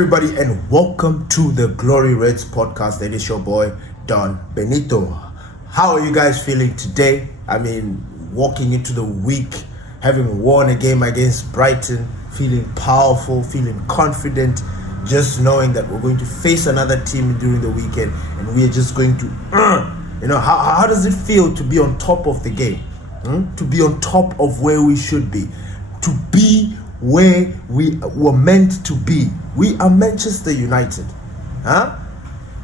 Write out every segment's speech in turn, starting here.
everybody, and welcome to the Glory Reds podcast. It is your boy, Don Benito. How are you guys feeling today? I mean, walking into the week, having won a game against Brighton, feeling powerful, feeling confident, just knowing that we're going to face another team during the weekend, and we are just going to, how does it feel to be on top of the game? To be on top of where we should be, to be where we were meant to be. We are Manchester United.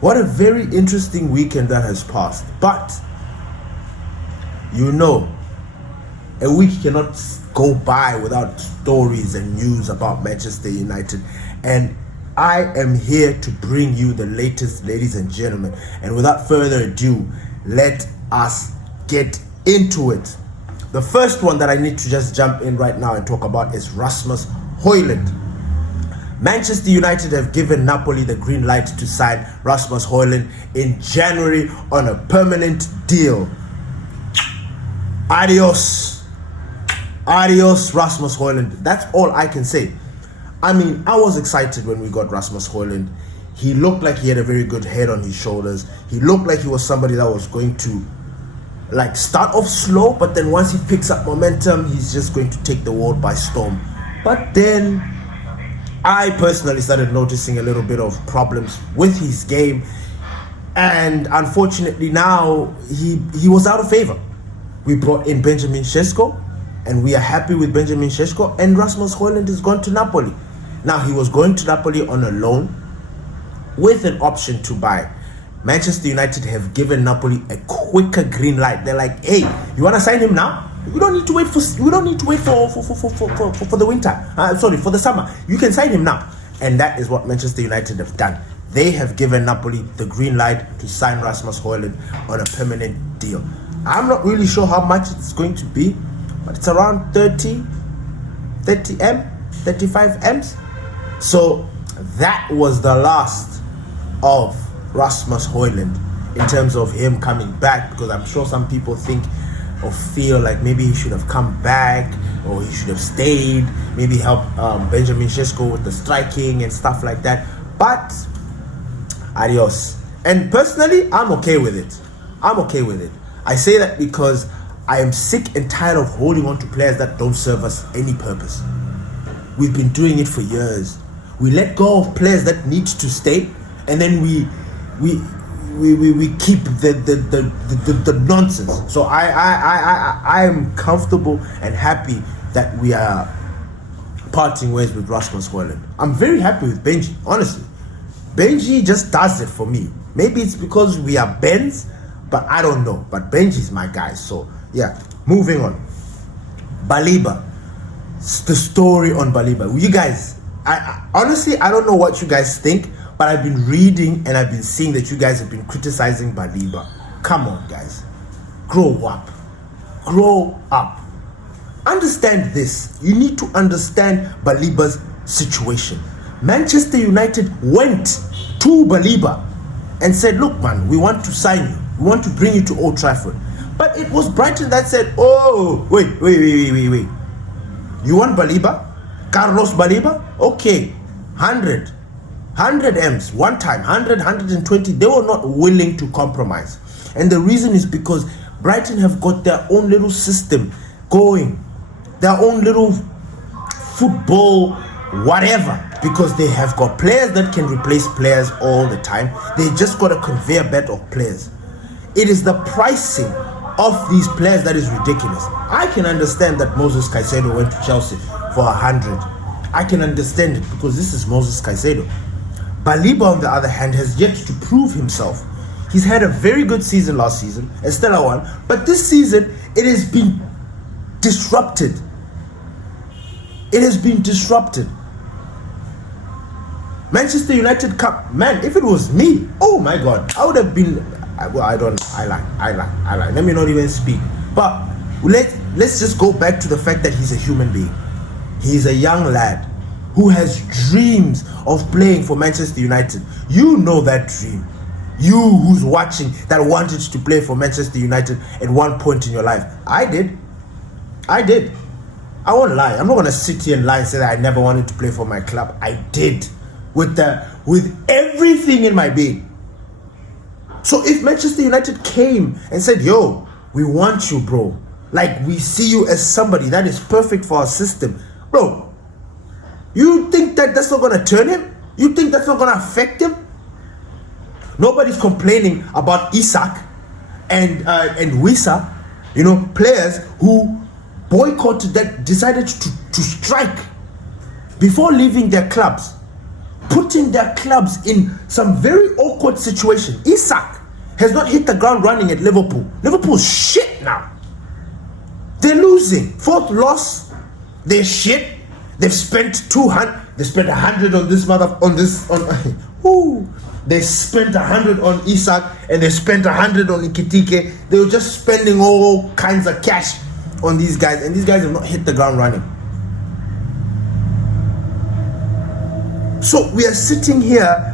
What a very interesting weekend that has passed. But a week cannot go by without stories and news about Manchester United, and I am here to bring you the latest, ladies and gentlemen. And without further ado, let us get into it. The first one that I need to just jump in right now and talk about is Rasmus Højlund. Manchester United have given Napoli the green light to sign Rasmus Højlund in January on a permanent deal. Adios, Rasmus Højlund. That's all I can say. I mean, I was excited when we got Rasmus Højlund. He looked like he had a very good head on his shoulders. He looked like he was somebody that was going to start off slow, but then once he picks up momentum, he's just going to take the world by storm. But then I personally started noticing a little bit of problems with his game, and unfortunately now he was out of favor. We brought in Benjamin Sesko, and we are happy with Benjamin Sesko, and Rasmus Højlund has gone to Napoli. Now, he was going to Napoli on a loan with an option to buy. Manchester United have given Napoli a quicker green light. They're like, hey, you want to sign him now? We don't need to wait for the winter. For the summer. You can sign him now. And that is what Manchester United have done. They have given Napoli the green light to sign Rasmus Højlund on a permanent deal. I'm not really sure how much it's going to be, but it's around 35 M's. So that was the last of Rasmus Højlund in terms of him coming back, because I'm sure some people think or feel like maybe he should have come back or he should have stayed, maybe help Benjamin Sesko with the striking and stuff like that. But adios. And personally, I'm okay with it. I say that because I am sick and tired of holding on to players that don't serve us any purpose. We've been doing it for years. We let go of players that need to stay, and then we keep the nonsense. So I am comfortable and happy that we are parting ways with Rasmus Højlund. I'm very happy with Benji, honestly. Benji just does it for me. Maybe it's because we are Benz, but I don't know. But Benji's my guy. So yeah, moving on. Belaba. The story on Belaba. You guys, I honestly don't know what you guys think, but I've been reading and I've been seeing that you guys have been criticizing Belaba. Come on, guys. Grow up. Understand this. You need to understand Balaba's situation. Manchester United went to Belaba and said, look, man, we want to sign you. We want to bring you to Old Trafford. But it was Brighton that said, oh, wait. You want Belaba? Carlos Belaba? Okay, 100 M's one time, 120. They were not willing to compromise. And the reason is because Brighton have got their own little system going, their own little football, whatever, because they have got players that can replace players all the time. They just got a conveyor belt of players. It is the pricing of these players that is ridiculous. I can understand that Moses Caicedo went to Chelsea for 100. I can understand it because this is Moses Caicedo. Belaba, on the other hand, has yet to prove himself. He's had a very good season last season, a stellar one, but this season it has been disrupted. Manchester United Cup, man, if it was me, oh my God, I would have been, I lie. Let me not even speak. But let's just go back to the fact that he's a human being. He's a young lad who has dreams of playing for Manchester United. You know that dream. You who's watching that wanted to play for Manchester United at one point in your life. I did. I won't lie. I'm not going to sit here and lie and say that I never wanted to play for my club. I did. with everything in my being. So if Manchester United came and said, yo, we want you, bro, like we see you as somebody that is perfect for our system, bro, you think that that's not going to turn him? You think that's not going to affect him? Nobody's complaining about Isak and Wissa, players who boycotted, that decided to strike before leaving their clubs, putting their clubs in some very awkward situation. Isak has not hit the ground running at Liverpool. Liverpool's shit now. They're losing. Fourth loss. They're shit. They've spent 200. They spent 100 on this They spent 100 on Isak and they spent 100 on Nkitike. They were just spending all kinds of cash on these guys, and these guys have not hit the ground running. So we are sitting here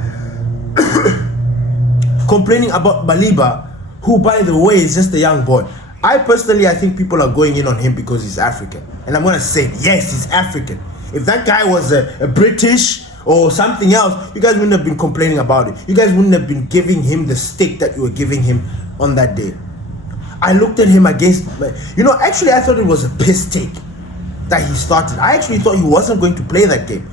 complaining about Belaba, who, by the way, is just a young boy. I think people are going in on him because he's African. And I'm going to say, yes, he's African. If that guy was a British or something else, you guys wouldn't have been complaining about it. You guys wouldn't have been giving him the stick that you were giving him on that day. I looked at him against, actually I thought it was a piss take that he started. I actually thought he wasn't going to play that game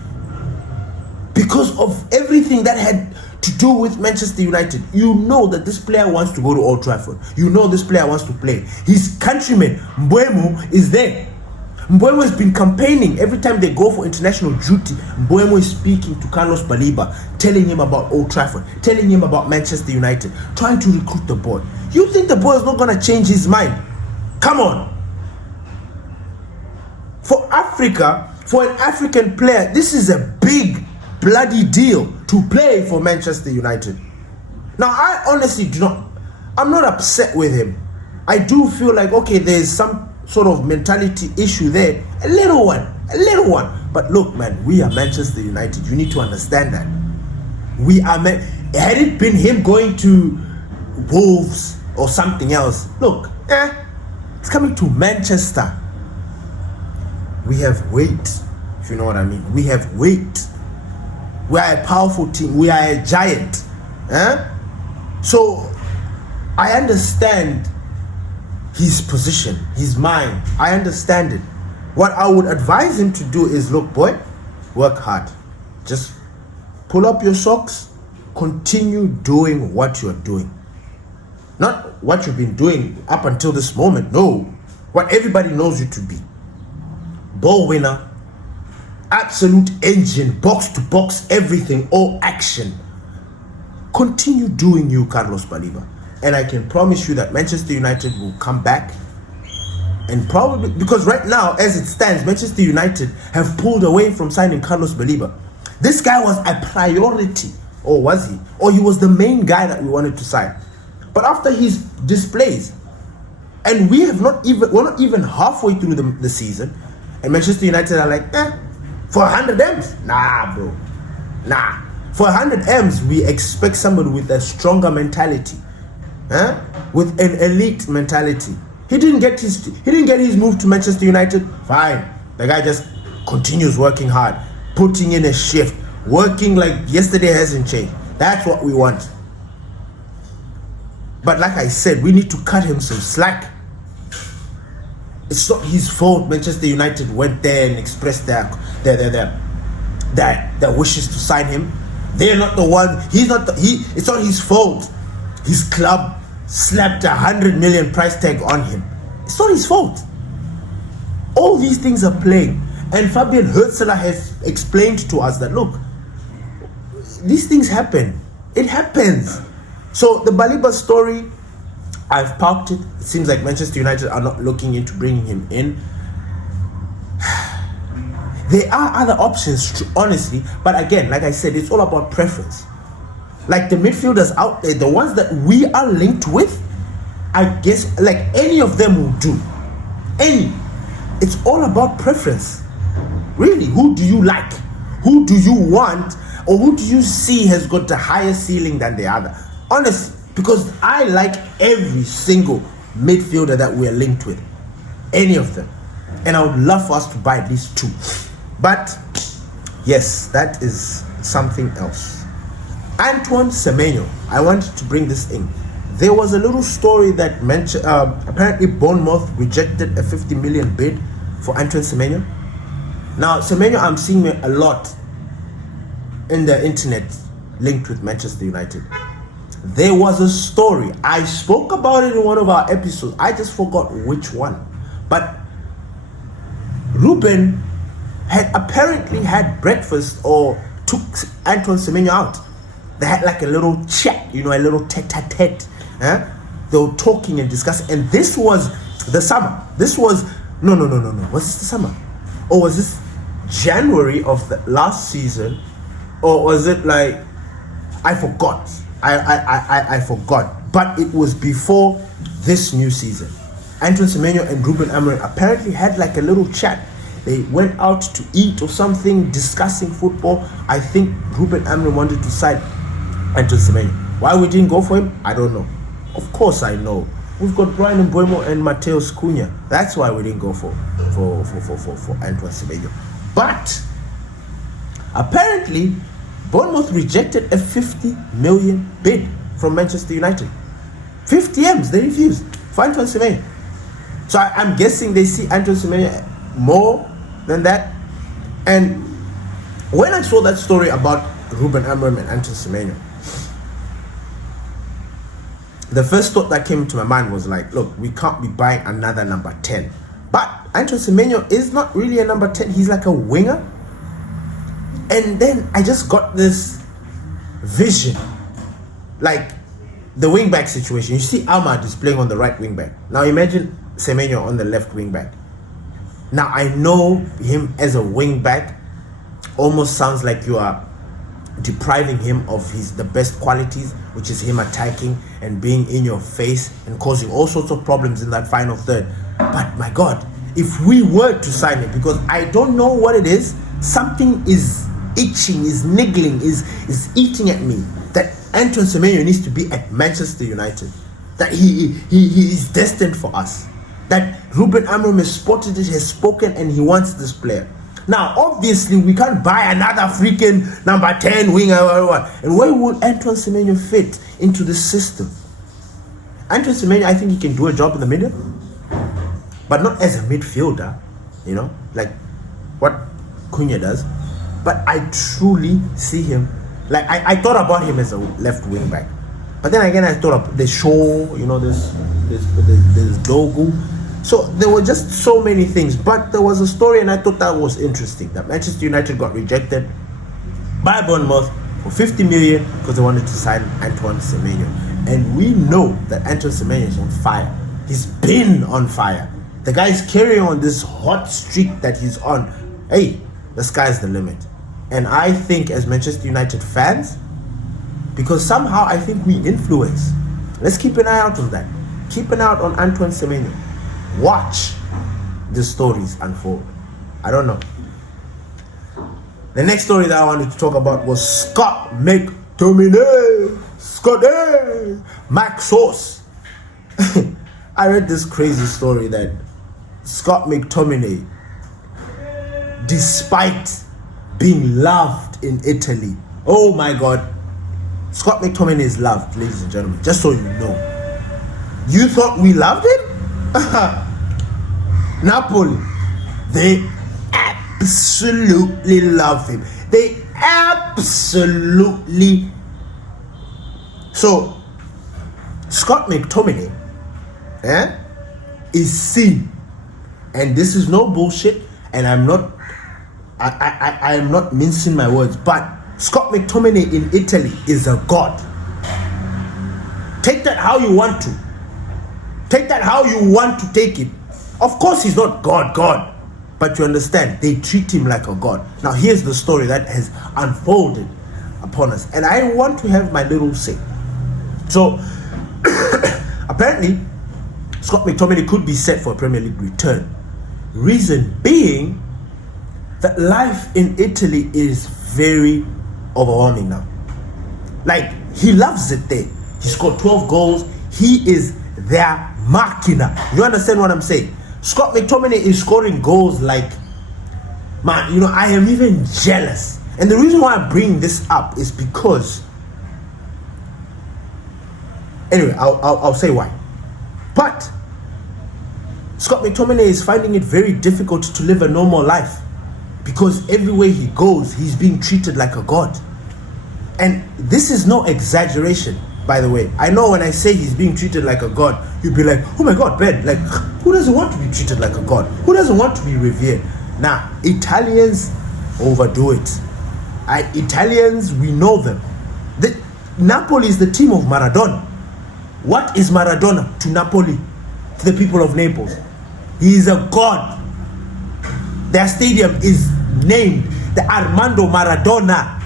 because of everything that had to do with Manchester United. You know that this player wants to go to Old Trafford. You know this player wants to play. His countryman, Mbeumo, is there. Mbeumo has been campaigning. Every time they go for international duty, Mbeumo is speaking to Carlos Belaba, telling him about Old Trafford, telling him about Manchester United, trying to recruit the boy. You think the boy is not going to change his mind? Come on. For Africa, for an African player, this is a big bloody deal to play for Manchester United. Now, I honestly I'm not upset with him. I do feel like, okay, there's some sort of mentality issue there, a little one. But look, man, we are Manchester United. You need to understand that. Had it been him going to Wolves or something else, look, it's coming to Manchester. We have weight, if you know what I mean. We have weight. We are a powerful team. We are a giant. So I understand his position, his mind. I understand it. What I would advise him to do is, look, boy, work hard. Just pull up your socks. Continue doing what you're doing. Not what you've been doing up until this moment. No. What everybody knows you to be. Ball winner. Absolute engine. Box to box. Everything. All action. Continue doing you, Carlos Belaba. And I can promise you that Manchester United will come back, and probably, because right now, as it stands, Manchester United have pulled away from signing Carlos Belaba. This guy was a priority, or was he? Or he was the main guy that we wanted to sign. But after his displays, and we're not even halfway through the season, and Manchester United are like, for 100 M's? Nah, bro. Nah. For 100 M's, we expect somebody with a stronger mentality. With an elite mentality. He didn't get his move to Manchester United. Fine. The guy just continues working hard, putting in a shift, working like yesterday hasn't changed. That's what we want. But like I said, we need to cut him some slack. It's not his fault Manchester United went there and expressed their wishes to sign him. They're not the one. It's not his fault. His club slapped 100 million price tag on him. It's not his fault. All these things are playing. And Fabian Hürzeler has explained to us that, look, these things happen. It happens. So the Belaba story, I've parked it. It seems like Manchester United are not looking into bringing him in. There are other options, honestly. But again, like I said, it's all about preference. Like the midfielders out there, the ones that we are linked with, I guess, like any of them will do. Any. It's all about preference. Really, who do you like? Who do you want? Or who do you see has got the higher ceiling than the other? Honestly, because I like every single midfielder that we are linked with. Any of them. And I would love for us to buy at least two. But, yes, that is something else. Antoine Semenyo, I wanted to bring this in. There was a little story that mentioned apparently Bournemouth rejected a 50 million bid for Antoine Semenyo. Now, Semenyo, I'm seeing a lot in the internet linked with Manchester United. There was a story. I spoke about it in one of our episodes. I just forgot which one. But Ruben had apparently had breakfast or took Antoine Semenyo out. They had like a little chat, a little tete-a-tete. They were talking and discussing. And this was the summer. This was, no. Was this the summer? Or was this January of the last season? Or was it like, I forgot. I forgot. But it was before this new season. Antoine Semenyo and Ruben Amorim apparently had like a little chat. They went out to eat or something, discussing football. I think Ruben Amorim wanted to sign Antoine Semenyo. Why we didn't go for him, I don't know. Of course I know. We've got Brian Mbeumo and Mateus Cunha. That's why we didn't go for Antoine Semenyo. But apparently, Bournemouth rejected a 50 million bid from Manchester United. 50 M's, they refused for Antoine Semenyo. So I'm guessing they see Antoine Semenyo more than that. And when I saw that story about Ruben Amorim and Antoine Semenyo, the first thought that came into my mind was like, look, we can't be buying another number 10. But Antoine Semenyo is not really a number 10. He's like a winger. And then I just got this vision. Like the wing back situation. You see Ahmad is playing on the right wing back. Now imagine Semenyo on the left wing back. Now I know him as a wing back almost sounds like you are depriving him of the best qualities, which is him attacking and being in your face and causing all sorts of problems in that final third. But my God, if we were to sign him, because I don't know what it is, something is itching, is niggling, is eating at me, that Antoine Semenyo needs to be at Manchester United, that he is destined for us, that Ruben Amorim has spotted it, has spoken, and he wants this player. Now, obviously, we can't buy another freaking number 10 winger. And where would Antoine Semenyo fit into this system? Antoine Semenyo, I think he can do a job in the middle, but not as a midfielder, like what Cunha does. But I truly see him, like I thought about him as a left wing back. But then again, I thought of the Shaw, this Dogu. So there were just so many things, but there was a story and I thought that was interesting, that Manchester United got rejected by Bournemouth for 50 million because they wanted to sign Antoine Semenyo. And we know that Antoine Semenyo is on fire. He's been on fire. The guy's carrying on this hot streak that he's on. Hey, the sky's the limit. And I think as Manchester United fans, because somehow I think we influence, let's keep an eye out on that. Keep an eye out on Antoine Semenyo. Watch the stories unfold. I don't know. The next story that I wanted to talk about was Scott McTominay. Scotty Mac Sauce. I read this crazy story that Scott McTominay, despite being loved in Italy, oh my God, Scott McTominay is loved, ladies and gentlemen, just so you know. You thought we loved him? Napoli, they absolutely love him. They absolutely. So Scott McTominay is seen, and this is no bullshit, and I am not mincing my words, but Scott McTominay in Italy is a god. Take that how you want to. Take that how you want to take it. Of course he's not God, but you understand, they treat him like a god. Now here's the story that has unfolded upon us, and I want to have my little say. So apparently Scott McTominay could be set for a Premier League return. Reason being that life in Italy is very overwhelming now. Like, he loves it there. He scored 12 goals. He is their machina. You understand what I'm saying? Scott McTominay is scoring goals like, man, I am even jealous. And the reason why I'm bringing this up is because, anyway, I'll say why. But Scott McTominay is finding it very difficult to live a normal life because everywhere he goes, he's being treated like a god. And this is no exaggeration, by the way. I know when I say he's being treated like a god, you'll be like, oh my God, Ben, like, who doesn't want to be treated like a god? Who doesn't want to be revered? Now, Italians overdo it. Italians, we know them. Napoli is the team of Maradona. What is Maradona to Napoli, to the people of Naples? He is a god. Their stadium is named the Armando Maradona.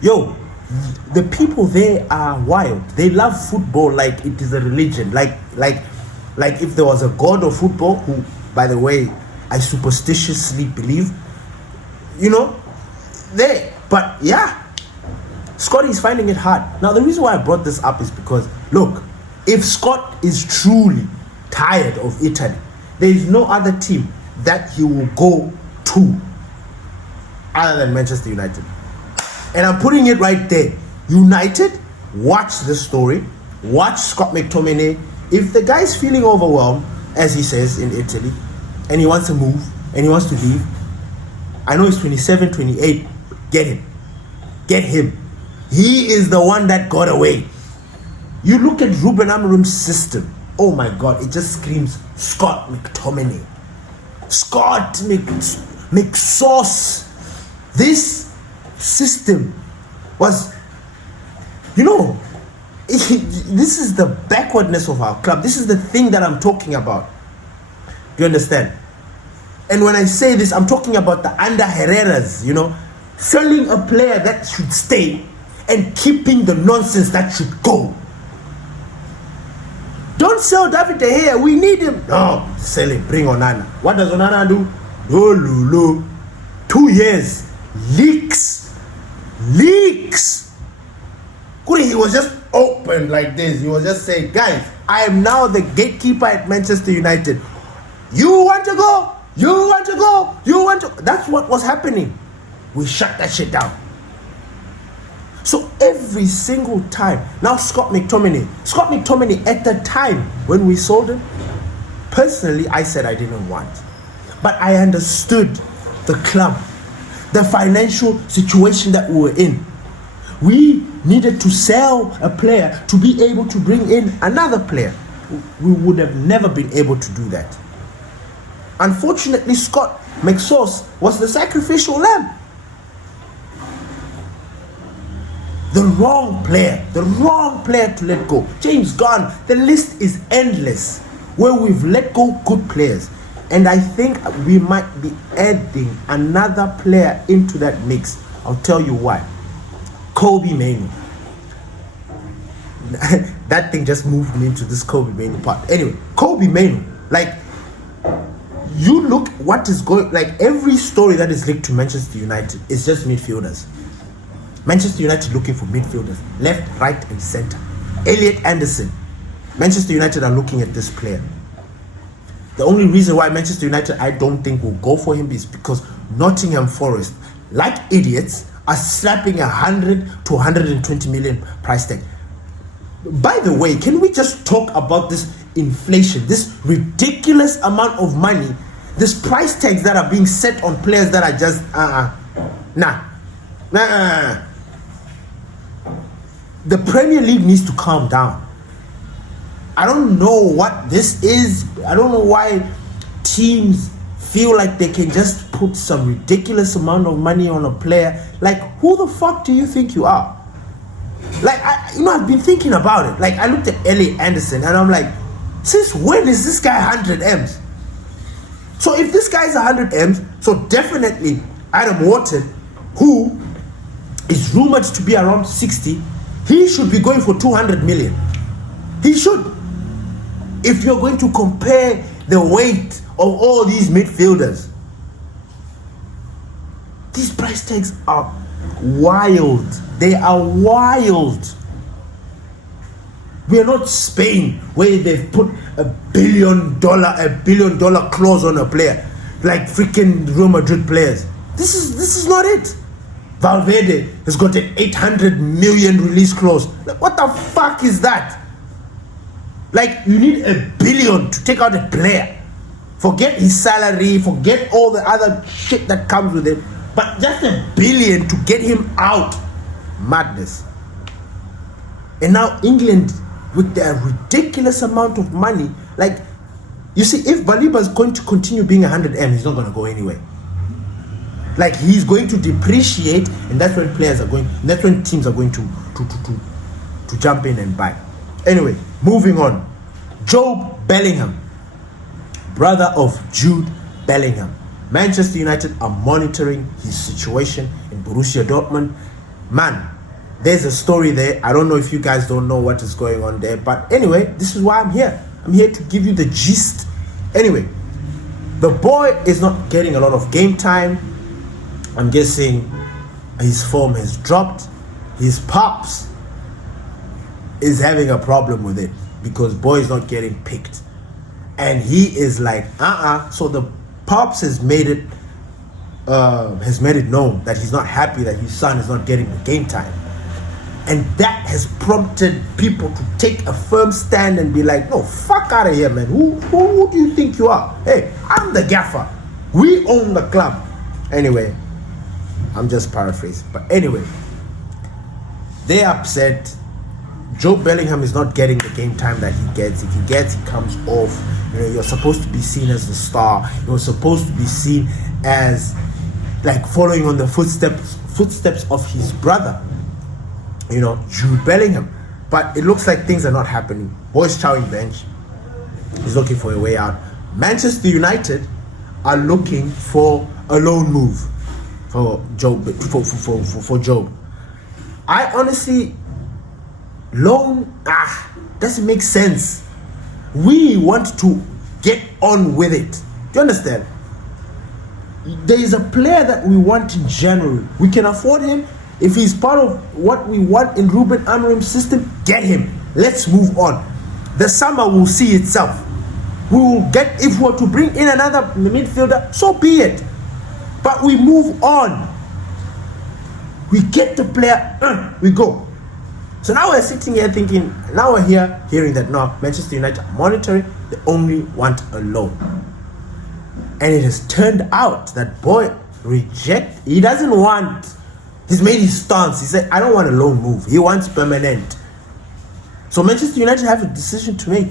Yo, the people there are wild. They love football like it is a religion. Like if there was a god of football, who, by the way, I superstitiously believe, but yeah, Scott is finding it hard. Now, the reason why I brought this up is because, look, if Scott is truly tired of Italy, there is no other team that he will go to other than Manchester United. And I'm putting it right there. United, watch the story. Watch Scott McTominay. If the guy's feeling overwhelmed, as he says in Italy, and he wants to move, and he wants to leave, I know he's 27, 28. Get him. Get him. He is the one that got away. You look at Ruben Amorim's system. Oh my God, it just screams Scott McTominay. Scott McSauce. This system was, this is the backwardness of our club. This is the thing that I'm talking about. Do you understand? And when I say this, I'm talking about the under Herrera's, selling a player that should stay and keeping the nonsense that should go. Don't sell David De Gea, we need him. No, sell him, bring Onana. What does Onana do? No. 2 years. Leaks. He was just open like this. He was just saying, guys, I am now the gatekeeper at Manchester United. You want to go? That's what was happening. We shut that shit down. So every single time, now Scott McTominay at the time when we sold him, personally, I said I didn't want. But I understood the club, the financial situation that we were in. We needed to sell a player to be able to bring in another player. We would have never been able to do that. Unfortunately, Scott McSauce was the sacrificial lamb. The wrong player to let go. James Gunn, the list is endless where we've let go good players. And I think we might be adding another player into that mix. I'll tell you why. Kobe Mainoo. That thing just moved me into this Kobe Mainoo part. Anyway, Kobe Mainoo. You look what is going, every story that is linked to Manchester United is just midfielders. Manchester United looking for midfielders, left, right, and center. Elliot Anderson. Manchester United are looking at this player. The only reason why Manchester United, I don't think, will go for him is because Nottingham Forest, like idiots, are slapping 100 to 120 million price tag. By the way, can we just talk about this inflation, this ridiculous amount of money, this price tags that are being set on players that are just nah. The Premier League needs to calm down. I don't know what this is. I don't know why teams feel like they can just put some ridiculous amount of money on a player. Who the fuck do you think you are? I've been thinking about it. I looked at Elliot Anderson and I'm like, since when is this guy 100 M's? So if this guy is 100 M's, so definitely Adam Wharton, who is rumored to be around 60, he should be going for 200 million. He should. If you're going to compare the weight of all these midfielders, these price tags are wild. They are wild. We are not Spain, where they've put a billion dollar clause on a player, like freaking Real Madrid players. This is is not it. Valverde has got an 800 million release clause. Like, what the fuck is that? Like, you need $1 billion to take out a player. Forget his salary, forget all the other shit that comes with it, but just $1 billion to get him out. Madness. And now England, with their ridiculous amount of money, like, you see, if Belaba is going to continue being 100M, he's not going to go anywhere. Like, he's going to depreciate, and that's when that's when teams are going to jump in and buy. Anyway, moving on. Jobe Bellingham, brother of Jude Bellingham. Manchester United are monitoring his situation in Borussia Dortmund. Man, there's a story there. I don't know if you guys don't know what is going on there, but anyway, this is why I'm here. I'm here to give you the gist. Anyway, the boy is not getting a lot of game time. I'm guessing his form has dropped. His pops is having a problem with it because boy is not getting picked. And he is like, So the pops has made it known that he's not happy that his son is not getting the game time. And that has prompted people to take a firm stand and be like, no, fuck out of here, man. Who do you think you are? Hey, I'm the gaffer. We own the club. Anyway, I'm just paraphrasing. But anyway, they're upset. Jobe Bellingham is not getting the game time that he gets. If he gets, he comes off. You know, you're supposed to be seen as the star. You're supposed to be seen as like following on the footsteps of his brother, you know, Jude Bellingham. But it looks like things are not happening. Boy's chowing bench. He's looking for a way out. Manchester United are looking for a loan move for Jobe. For Jobe. I honestly, loan doesn't make sense. We want to get on with it. Do you understand? There is a player that we want in January. We can afford him. If he's part of what we want in Ruben Amorim's system, get him. Let's move on. The summer will see itself. We will get, if we were to bring in another midfielder, so be it. But we move on. We get the player, we go. So now we're sitting here thinking, now we're here hearing that no, Manchester United are monitoring, they only want a loan. And it has turned out that boy he doesn't want, he's made his stance. He said, I don't want a loan move. He wants permanent. So Manchester United have a decision to make.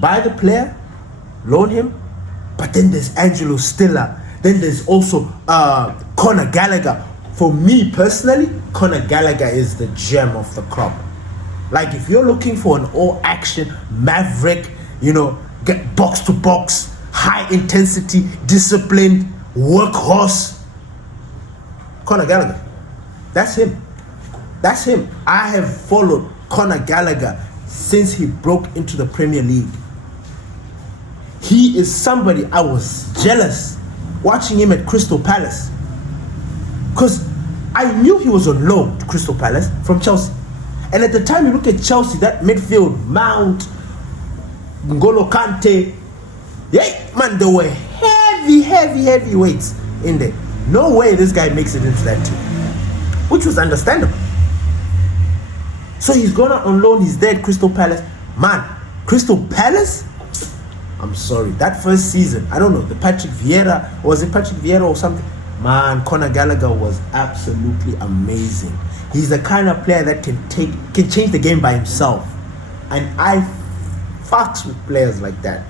Buy the player, loan him, but then there's Angelo Stiller. Then there's also Conor Gallagher. For me personally, Conor Gallagher is the gem of the crop. Like, if you're looking for an all-action maverick, you know, get box to box, high intensity, disciplined workhorse, Conor Gallagher. That's him. That's him. I have followed Conor Gallagher since he broke into the Premier League. He is somebody I was jealous watching him at Crystal Palace. Because I knew he was on loan to Crystal Palace from Chelsea. And at the time you look at Chelsea, that midfield, Mount, N'Golo Kante, yeah, man, there were heavy weights in there. No way this guy makes it into that team. Which was understandable. So he's gone out on loan, he's there at Crystal Palace. Man, Crystal Palace? I'm sorry, that first season, I don't know, the Patrick Vieira, was it Patrick Vieira or something? Man, Conor Gallagher was absolutely amazing. He's the kind of player that can change the game by himself. And I fucks with players like that.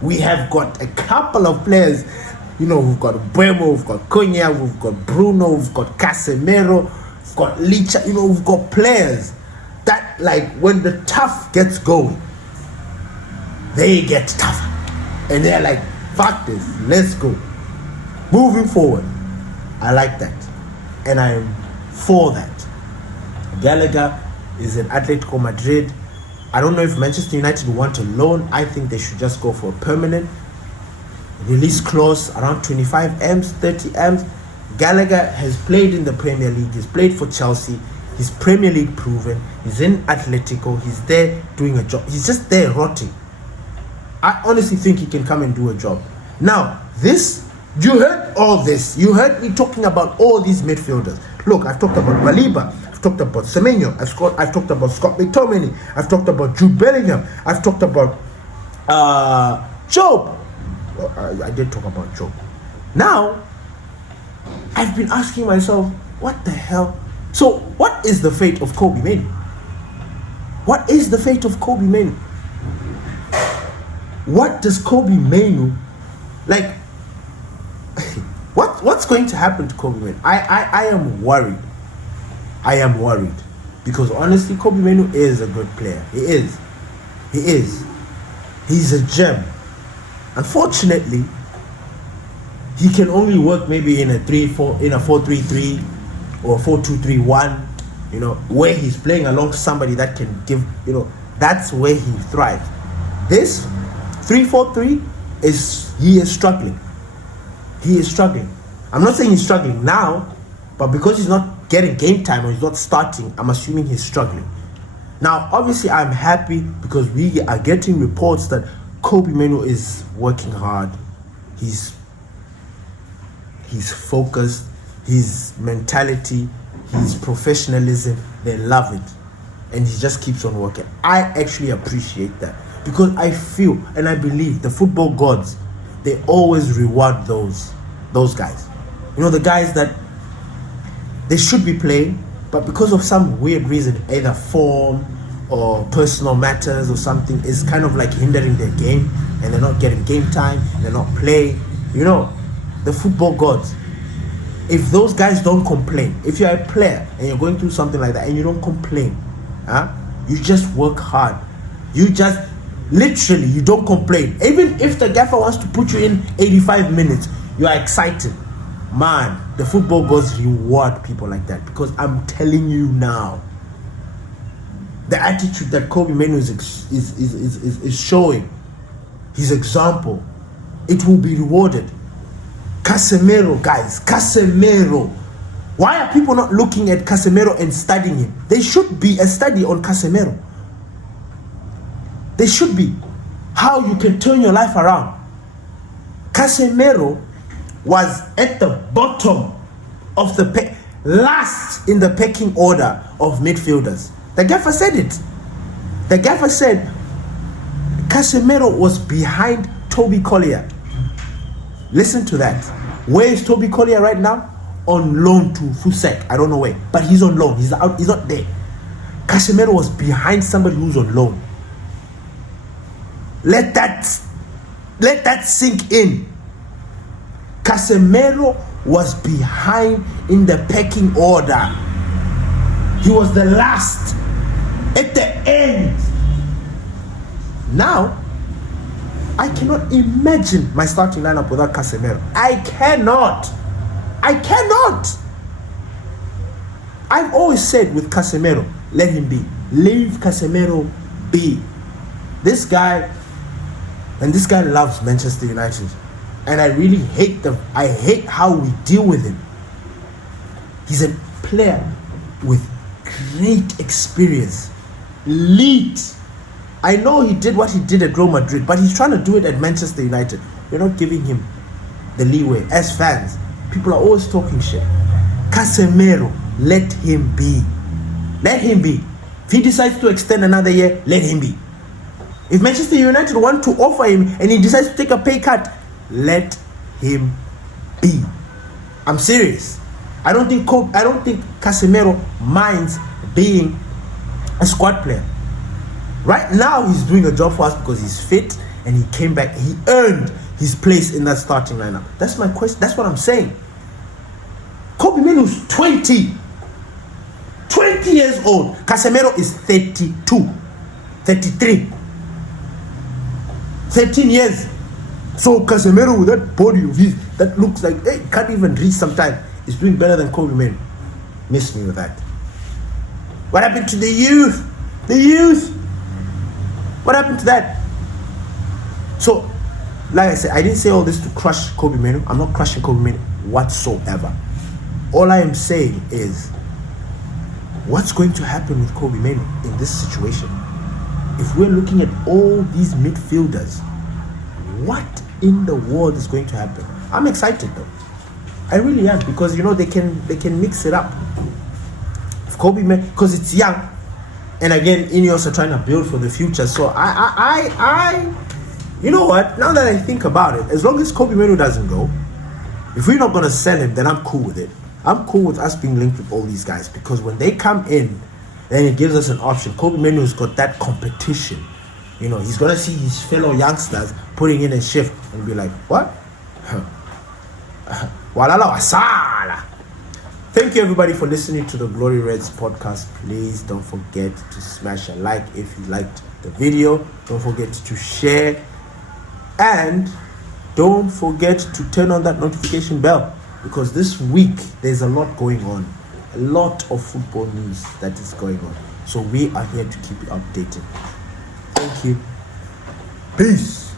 We have got a couple of players, you know, we've got Buemo, we've got Cunha, we've got Bruno, we've got Casemiro, we've got Licha, you know, we've got players that, like, when the tough gets going, they get tougher. And they're like, fuck this, let's go. Moving forward, I like that. And I'm for that. Gallagher is in Atletico Madrid. I don't know if Manchester United want a loan. I think they should just go for a permanent release clause around 25 M's, 30 M's. Gallagher has played in the Premier League. He's played for Chelsea. He's Premier League proven. He's in Atletico. He's there doing a job. He's just there rotting. I honestly think he can come and do a job. Now, this You heard all this. You heard me talking about all these midfielders. Look, I've talked about Belaba. I've talked about Semenyo. I've talked about Scott McTominay. I've talked about Jude Bellingham. I've talked about Jobe. Well, I did talk about Jobe. Now, I've been asking myself, what the hell? So, what is the fate of Kobbie Mainoo? What is the fate of Kobbie Mainoo? What does Kobbie Mainoo, like, what's going to happen to Kobbie Mainoo? I am worried. I am worried. Because honestly, Kobbie Mainoo is a good player. He is. He's a gem. Unfortunately, he can only work maybe in a 4-3-3 or 4-2-3-1, where he's playing along somebody that can give, that's where he thrives. This 3-4-3 he is struggling. He is struggling. I'm not saying he's struggling now, but because he's not getting game time or he's not starting, I'm assuming he's struggling. Now, obviously, I'm happy because we are getting reports that Kobbie Mainoo is working hard. He's focused, his mentality, his professionalism, they love it. And he just keeps on working. I actually appreciate that because I feel and I believe the football gods, they always reward those guys. The guys that they should be playing, but because of some weird reason, either form or personal matters or something, is kind of like hindering their game, and they're not getting game time, and they're not playing. The football gods, if those guys don't complain, if you're a player and you're going through something like that and you don't complain, you just work hard. You just literally, you don't complain. Even if the gaffer wants to put you in 85 minutes, you are excited. Man, the football gods reward people like that, because I'm telling you now, the attitude that Kobbie Mainoo is showing, his example, it will be rewarded. Casemiro, guys, Casemiro. Why are people not looking at Casemiro and studying him? There should be a study on Casemiro. There should be. How you can turn your life around. Casemiro was at the bottom of the last in the pecking order of midfielders. The gaffer said it. The gaffer said Casemiro was behind Toby Collier. Listen to that. Where is Toby Collier right now? On loan to Fusek. I don't know where, but he's on loan. He's out. He's not there. Casemiro was behind somebody who's on loan. Let that sink in. Casemiro was behind in the pecking order. He was the last at the end. Now, I cannot imagine my starting lineup without Casemiro. I cannot. I've always said with Casemiro, let him be. Leave Casemiro be. This guy loves Manchester United. And I really hate how we deal with him. He's a player with great experience. Elite. I know he did what he did at Real Madrid, but he's trying to do it at Manchester United. We're not giving him the leeway. As fans, people are always talking shit. Casemiro, let him be. Let him be. If he decides to extend another year, let him be. If Manchester United want to offer him and he decides to take a pay cut, let him be. I'm serious. I don't think Casemiro minds being a squad player. Right now, he's doing a job for us because he's fit and he came back. He earned his place in that starting lineup. That's my question. That's what I'm saying. Kobbie Mainoo's 20 years old. Casemiro is 32, 33, 13 years. So Casemiro, with that body of his, that looks like, hey, can't even reach sometimes, is doing better than Kobbie Mainoo. Miss me with that. What happened to the youth? The youth. What happened to that? So, like I said, I didn't say all this to crush Kobbie Mainoo. I'm not crushing Kobbie Mainoo whatsoever. All I am saying is, what's going to happen with Kobbie Mainoo in this situation? If we're looking at all these midfielders, what in the world is going to happen? I'm excited though. I really am, because you know they can mix it up. If Kobe, because it's young, and again, Ineos are trying to build for the future. So I you know what? Now that I think about it, as long as Kobe Menu doesn't go, if we're not gonna sell him, then I'm cool with it. I'm cool with us being linked with all these guys, because when they come in, then it gives us an option. Kobe Menu's got that competition. You know, he's gonna see his fellow youngsters putting in a shift and be like, what? Walala wasala. Thank you everybody for listening to the Glory Reds podcast. Please don't forget to smash a like if you liked the video. Don't forget to share. And don't forget to turn on that notification bell, because this week there's a lot going on. A lot of football news that is going on. So we are here to keep you updated. Thank you. Peace.